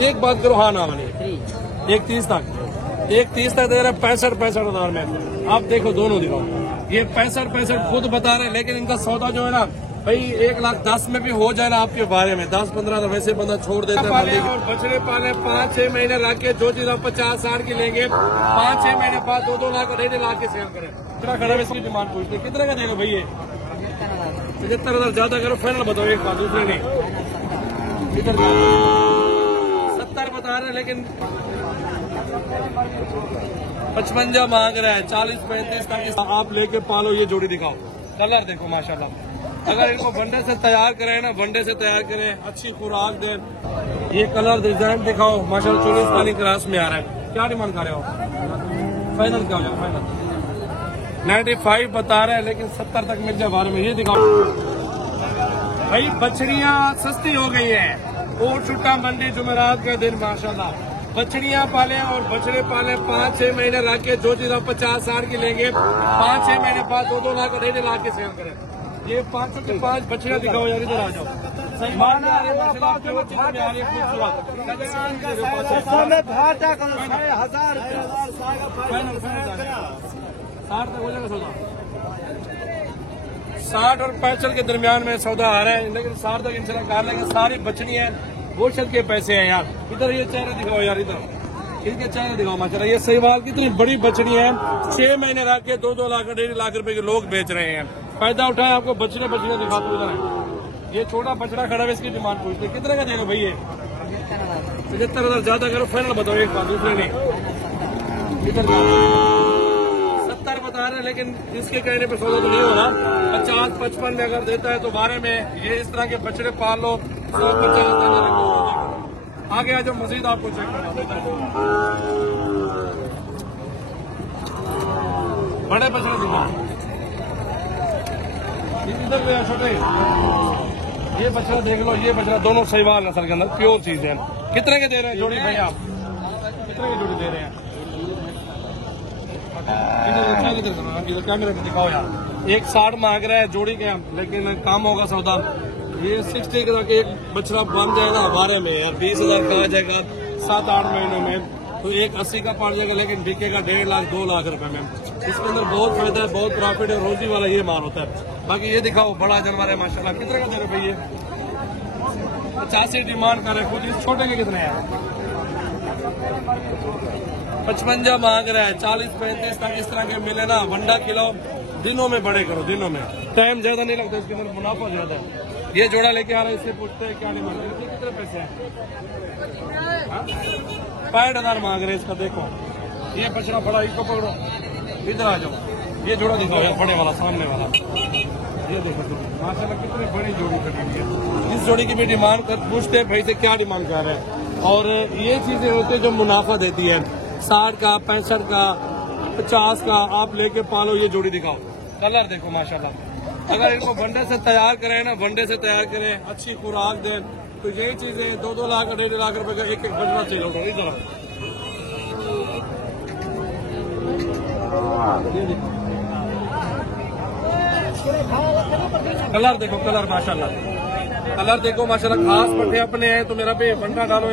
एक बात करो, हाँ ना वाली 130 तक दे रहे हैं 65,000 में। आप देखो दोनों दिखाओ, ये 65 खुद बता रहे हैं, लेकिन इनका सौदा जो है ना भाई 1,10,000 में भी हो जाए ना आपके बारे में, 10-15 तो वैसे बंदा छोड़ देता है। और बछड़े पाले 5-6 महीने रख के जो चीज आप 50-60 की लेंगे 5-6 महीने बाद 2-2 लाख 2.5 लाख के सेल करें। कितना खड़ा है इसकी डिमांड पूछते कितने का देगा भैया? 75,000 ज्यादा करो, फाइनल बताओ एक बात, दूसरे नहीं 70 बता रहे हैं, लेकिन 55 मांग रहा है, 40-35 का आप लेके पालो। ये जोड़ी दिखाओ, कलर देखो माशाल्लाह। अगर इनको वनडे से तैयार करें ना, वनडे से तैयार करें, अच्छी खुराक दें, ये कलर डिजाइन दिखाओ माशाल्लाह। 24 क्रास में आ रहा है। क्या डिमांड कर रहे हो? फाइनल क्या हो जाए? फाइनल 95 बता रहे हैं, लेकिन 70 तक मिल जाए बारे में। ये दिखाओ भाई, बछड़ियां सस्ती हो गई है। और छुट्टा मंडी जुमेरात का दिन माशाल्लाह, बछड़ियां पाले और बछड़े पाले 5-6 महीने रख के जो चीज आप 50-60 की लेंगे 5-6 महीने बाद 2-2 लाख 2.5 लाख के सेल करें। ये 500 के 5 बछड़ियां दिखाओ यार, इधर आ जाओ। सही बात है, खूबसूरत 60 और 65 के दरमियान में सौदा आ रहा है, लेकिन 60 तक इंशाल्लाह कार लेंगे। सारी बछड़ियां गोशत के पैसे हैं यार। इधर ये चेहरा दिखाओ यार, इधर इनके चेहरा दिखाओ माशाल्लाह। ये सहीवाल कितनी बड़ी बछड़ियां हैं, 6 महीने रख के 2-2 लाख 1.5 लाख रुपए के लोग बेच रहे हैं। फायदा उठाए, आपको बछड़ियां दिखाते उधर। ये छोटा बछड़ा खड़ा है, इसकी डिमांड पूछते कितने का देगा भैया? 75,000 ज्यादा करो, फाइनल बताओ एक बात, दूसरे नहीं 70 बता रहे हैं, लेकिन इसके कहने पे सौदा तो नहीं होगा। 50-55 में अगर देता है तो बारे में ये इस तरह के बछड़े पाल लो। 150 आगे आ जाओ, मजीद आपको चेक करना देता है। बड़े बछड़े दिखाओ, इधर गया छोटे। ये बछड़ा देख लो, ये बछड़ा दोनों सहीवाल नस्ल के अंदर प्योर चीज है। कितने के दे रहे हैं जोड़ी भैया? आप कितने की जोड़ी दे रहे हैं? इधर कैमरे में दिखाओ यार। 160 मांग रहा है जोड़ी के, लेकिन काम होगा सौदा। ये 60 का एक बछड़ा बन जाएगा हमारे में यार, 20,000 का आ जाएगा 7-8 महीनों में, तो 180 का पड़ जाएगा, लेकिन बिकेगा 1.5 लाख 2 लाख रुपए में। इसके अंदर बहुत फायदा है, बहुत प्रॉफिट है, रोजी वाला ये माल होता है। बाकी ये दिखाओ, बड़ा जानवर है माशाल्लाह। कितने का दे रहे भैया? 85 डिमांड कर रहे खुद। इस छोटे के कितने हैं? 55 मांग रहा है, 40-35 तक इस तरह के मिले ना, वंडा खिलाओ, दिनों में बड़े करो, दिनों में टाइम ज्यादा नहीं लगता, इसके अंदर मुनाफा ज्यादा है। ये जोड़ा लेके आ रहा है, इससे पूछते हैं क्या डिमांड है, कितने पैसे हैं? 65,000 मांग रहे हैं इसका। देखो ये बछड़ा बड़ा, इसको पकड़ो, इधर आ जाओ। ये जोड़ा दिखाओ यार, बड़े वाला, सामने वाला। ये देखो माशाल्लाह कितनी बड़ी जोड़ी खरीदी है। इस जोड़ी की भी डिमांड कर पूछते हैं भाई से क्या डिमांड कर रहे हैं। और ये चीजें होती है जो मुनाफा देती है, 60 का 65 का 50 का आप लेके पालो। ये जोड़ी दिखाओ, कलर देखो माशाल्लाह। अगर इनको वनडे से तैयार करें ना, वनडे से तैयार करें, अच्छी खुराक दें, तो यही चीजें 2-2 लाख 1.5 लाख रुपए का एक बछड़ा चाहिए होगा। इधर कलर देखो, कलर माशाल्लाह, कलर देखो माशाल्लाह। खास पट्टे अपने हैं तो मेरा भी वंडा डालो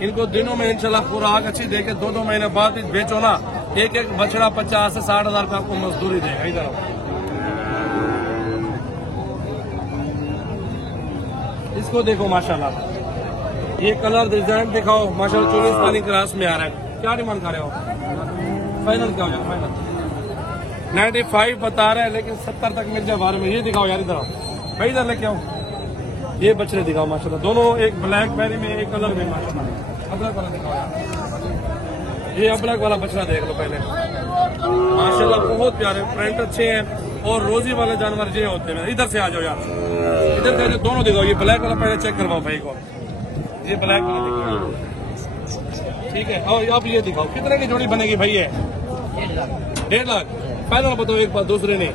इनको दिनों में इंशाल्लाह खुराक अच्छी देके 2-2 महीने बाद बेचो ना, एक बछड़ा 50 से 60,000 का आपको मजदूरी देगा। इधर इसको देखो माशाल्लाह, ये कलर डिजाइन दिखाओ माशाल्लाह। 24 क्रास में आ रहा है। क्या डिमांड कर रहे हो? फाइनल क्या हो जाए? फाइनल 95 बता रहे हैं, लेकिन 70 तक मिल जाए बारे में। ये दिखाओ यार, इधर भाई, इधर लेके आओ। ये बछड़े दिखाओ माशाल्लाह, दोनों एक ब्लैक बेरी में, एक कलर में माशाल्लाह। अबलक वाला दिखाओ यार, ये अबलक वाला बछड़ा देख लो पहले माशाल्लाह, बहुत प्यारे, प्रिंट अच्छे हैं और रोजी वाले जानवर ये होते हैं। इधर से आ जाओ यार, इधर से दोनों दिखाओ। ये ब्लैक वाला पहले चेक करवाओ भाई को, ये ब्लैक वाला दिखाओ, ठीक है। और अब ये दिखाओ, कितने की जोड़ी बनेगी भैया? 1.5 लाख। फाइनल बताओ एक बात, दूसरे नहीं।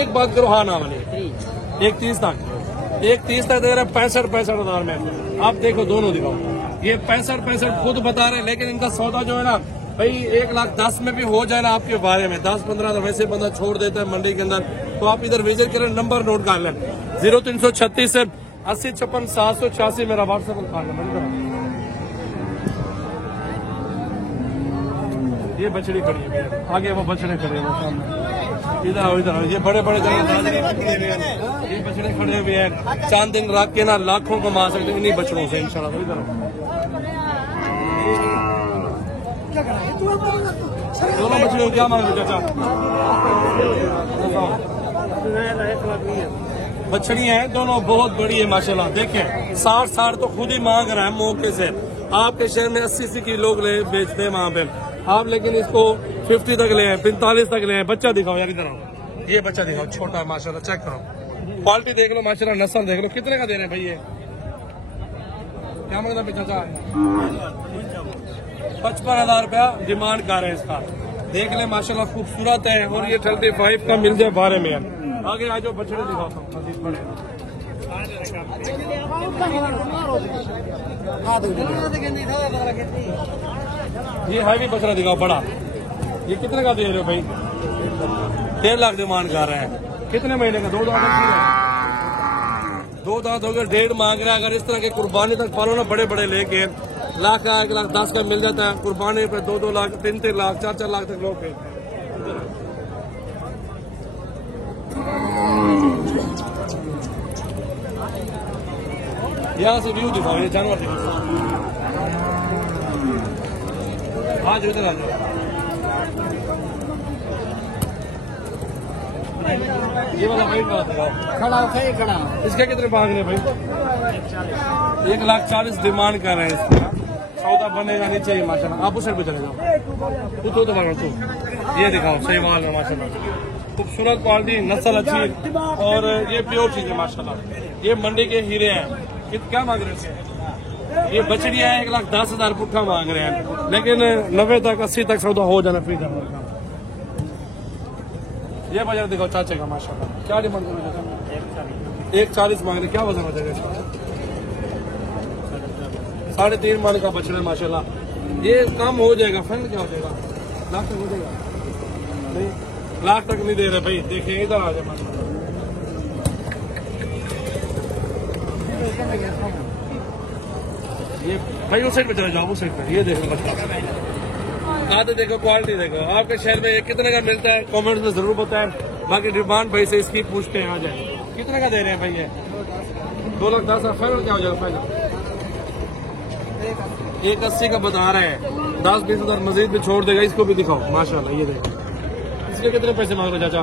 एक बात करो, हाँ ना वाली 130 तक दे रहे हैं 65,000 में। आप देखो दोनों दिखाओ, ये 65 खुद बता रहे हैं, लेकिन इनका सौदा जो है ना भाई 1,10,000 में भी हो जाए ना आपके बारे में, 10-15 तो वैसे बंदा छोड़ देता है मंडी के अंदर। तो आप इधर विजिट करें, नंबर नोट कर लें 0336 80 56 786 मेरा व्हाट्सएप कार्ड नंबर। ये बछड़ी खड़ी है भैया, आगे वो बछड़े खड़े हैं वो सामने, इधर आओ इधर आओ। ये बड़े बड़े ये बछड़े खड़े हुए हैं, 4 दिन रख के ना लाखों कमा सकते हैं इन्हीं बछड़ों से इंशाल्लाह। इधर दोनों बछड़ियों क्या मांग रहे चाचा? बछड़ी है दोनों, बहुत बड़ी है माशाल्लाह। देखें 60 तो खुद ही मांग रहा है मौके से। आपके शहर में 80 की लोग ले बेचते हैं वहाँ पे, आप लेकिन इसको 50 तक ले हैं, 45 तक ले हैं। बच्चा दिखाओ यार, इधर आओ, ये बच्चा दिखाओ, छोटा है माशाल्लाह, चेक करो, क्वालिटी देख लो माशाल्लाह, नस्ल देख लो। कितने का दे रहे हैं भाई ये? क्या मांगना चाचा? 55,000 रुपया डिमांड कर रहे हैं इसका। देख ले माशाल्लाह खूबसूरत है, और ये 35 का मिल जाए 12 में। आगे आ जाओ, बछड़े दिखाओ। ये हैवी बछड़ा दिखाओ बड़ा, ये कितने का दे रहे हो भाई? 1.5 लाख डिमांड कर रहे हैं। कितने महीने का? 2 दांत? 2 दांत हो गए, 1.5 मांग रहे हैं। अगर इस तरह के कुर्बानी तक पालो ना, बड़े बड़े लेके, लाख का 1,10,000 का मिल जाता है। कुर्बानी पे 2-2 लाख, 3-3 लाख, 4-4 लाख तक लोग बेचते हैं। यहाँ से व्यू दिखाओ, ये जानवर दिखाओ। आज इधर आ जाओ, ये वाला भाई का दिखाओ, खड़ा सही खड़ा। इसके कितने मांग रहे भाई? 1,40,000 डिमांड कर रहे हैं इसका। सौदा बनेगा नहीं चाहिए माशाल्लाह। आप उस साइड पे चले जाओ, तू तो ये दिखाओ, सही माल है माशाल्लाह, खूबसूरत क्वालिटी, नस्ल अच्छी, और ये प्योर चीज है माशाल्लाह। ये मंडी के हीरे हैं। क्या मांग रहे हैं? ये बछड़िया है 1,10,000 पुट्ठा मांग रहे हैं, लेकिन 90 तक 80 तक सौदा हो जाना फ्री जानवर का। ये बाजार दिखाओ चाचे का माशाल्लाह, क्या डिमांड कर रहे हैं? 1,40 मांग रहे। क्या वजन हो जाएगा इसका? 3.5 मन का बछड़ा माशाल्लाह। ये कम हो जाएगा, फाइनल क्या हो जाएगा? लाख तक हो जाएगा? नहीं, लाख तक नहीं दे रहे भाई। देखिए इधर आ जाए माशाल्लाह, ये भाई उस साइड पे चले जाओ, उस साइड पे। ये देखो बच्चा, आते देखो, क्वालिटी देखो। आपके शहर में ये कितने का मिलता है कमेंट्स में जरूर बताएं। बाकी डिमांड भाई से इसकी पूछते हैं। आ जाए, कितने का दे रहे हैं भाई ये? 2,10,000 फाइनल क्या हो जाएगा? फाइनल 1,80 का बता रहे हैं। 10-20 हजार मजीद भी छोड़ देगा। इसको भी दिखाओ माशाल्लाह, ये देखो। इसके कितने पैसे मांग रहे चाचा?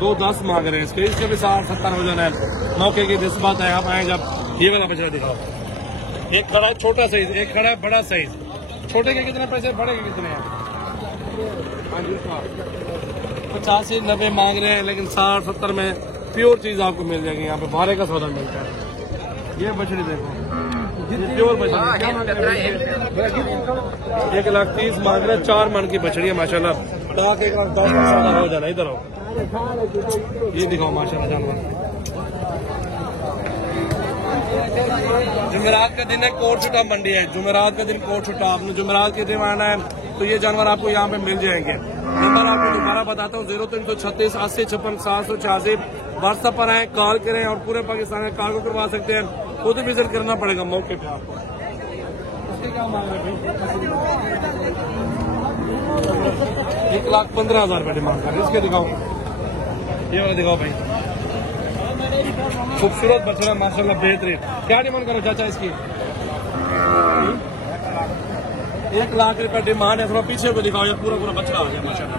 2,10 मांग रहे हैं इसके। इसके भी 60-70 हो जाना है। मौके की जिस बात है, आप आए जब। ये वाला बछड़ा दिखाओ, एक खड़ा है छोटा साइज, एक खड़ा है बड़ा साइज। छोटे के कितने पैसे, बड़े के कितने हैं? 85-90 मांग रहे हैं, लेकिन 60-70 में प्योर चीज आपको मिल जाएगी। यहाँ पे 12 का सौदा मिलता है। ये बछड़ी देखो, प्योर बछड़ी। क्या मांग रहे हैं? 1,30,000 मांग रहे हैं। 4 मन की बछड़ी है माशाल्लाह। 1,10,000 का सौदा हो जाना। इधर आओ, ये दिखाओ माशाल्लाह जानवर। जुमेरात का दिन है, कोट छुटा मंडी है। जुमेरात का दिन कोट छुटा, आपने जुमेरात के दिन आना है तो ये जानवर आपको यहाँ पे मिल जाएंगे। नंबर आपको दोबारा बताता हूँ, 0336 80 56 786। व्हाट्सएप पर आए, कॉल करें, और पूरे पाकिस्तान में कार्गो करवा सकते हैं। खुद विजिट करना पड़ेगा मौके पे आपको। इसके क्या मांग रहे हैं? 1,15,000 रुपये डिमांड कर रहे हैं। इसके दिखाओ, ये वाला दिखाओ भाई, खूबसूरत बछड़ा माशाल्लाह, बेहतरीन। क्या डिमांड करो चाचा इसकी? 1 लाख रुपए डिमांड है। थोड़ा पीछे को दिखाओ, ये पूरा बछड़ा हो गया माशाल्लाह।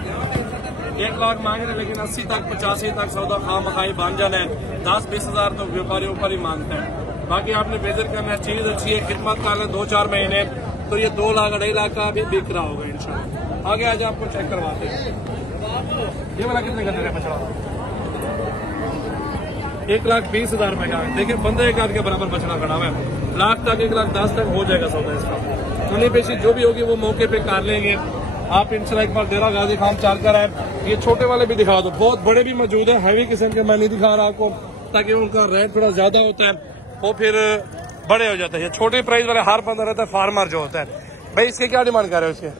1 लाख मांग रहे, लेकिन 80 तक 85 तक सौदा खाम खाई बांध जाना है। 10-20 हजार तो व्यापारी ऊपर ही मांगते हैं। बाकी आपने विजिट करना है, चीज अच्छी है, खिदमत कर लें 2-4 महीने, तो ये 2 लाख 2.5 लाख का भी बिक रहा होगा इंशाल्लाह। आगे आज आपको चेक करवाते हैं। ये वाला कितने का दे रहे हैं बछड़ा? 1,20,000 रुपए का। देखिए बंदे 1 लाख के बराबर बछड़ा खड़ा हुआ है। लाख तक 1,10,000 तक हो जाएगा सौदा इसका। चलिए पेशी जो भी होगी वो मौके पे कर लेंगे। आप इंशाल्लाह एक बार डेरा गाजी खाम चाल कर आए। ये छोटे वाले भी दिखा दो, बहुत बड़े भी मौजूद है। हैवी किस्म के मैं नहीं दिखा रहा आपको, ताकि उनका रेट थोड़ा ज्यादा होता है, वो फिर बड़े हो जाते हैं। ये छोटे प्राइस वाले हर बंदा रहता है, फार्मर जो होता है। भाई इसके क्या डिमांड कर रहे हो? इसके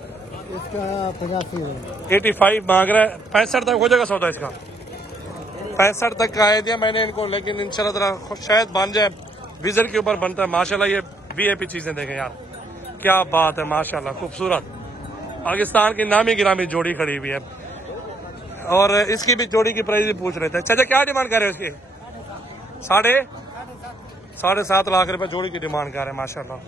85 मांग रहा है। 65 तक हो जाएगा सौदा इसका। 65 तक का आया दिया मैंने इनको, लेकिन इंशाल्लाह शायद बन जाए। विजर के ऊपर बनता है माशाल्लाह। ये VIP चीजें देखें यार, क्या बात है माशाल्लाह, खूबसूरत। पाकिस्तान की नामी गिरामी जोड़ी खड़ी हुई है और इसकी भी जोड़ी की प्राइस पूछ रहे थे। चाचा क्या डिमांड कर रहे हैं इसकी? 7.5 लाख रुपए जोड़ी की डिमांड कर रहे हैं माशाल्लाह।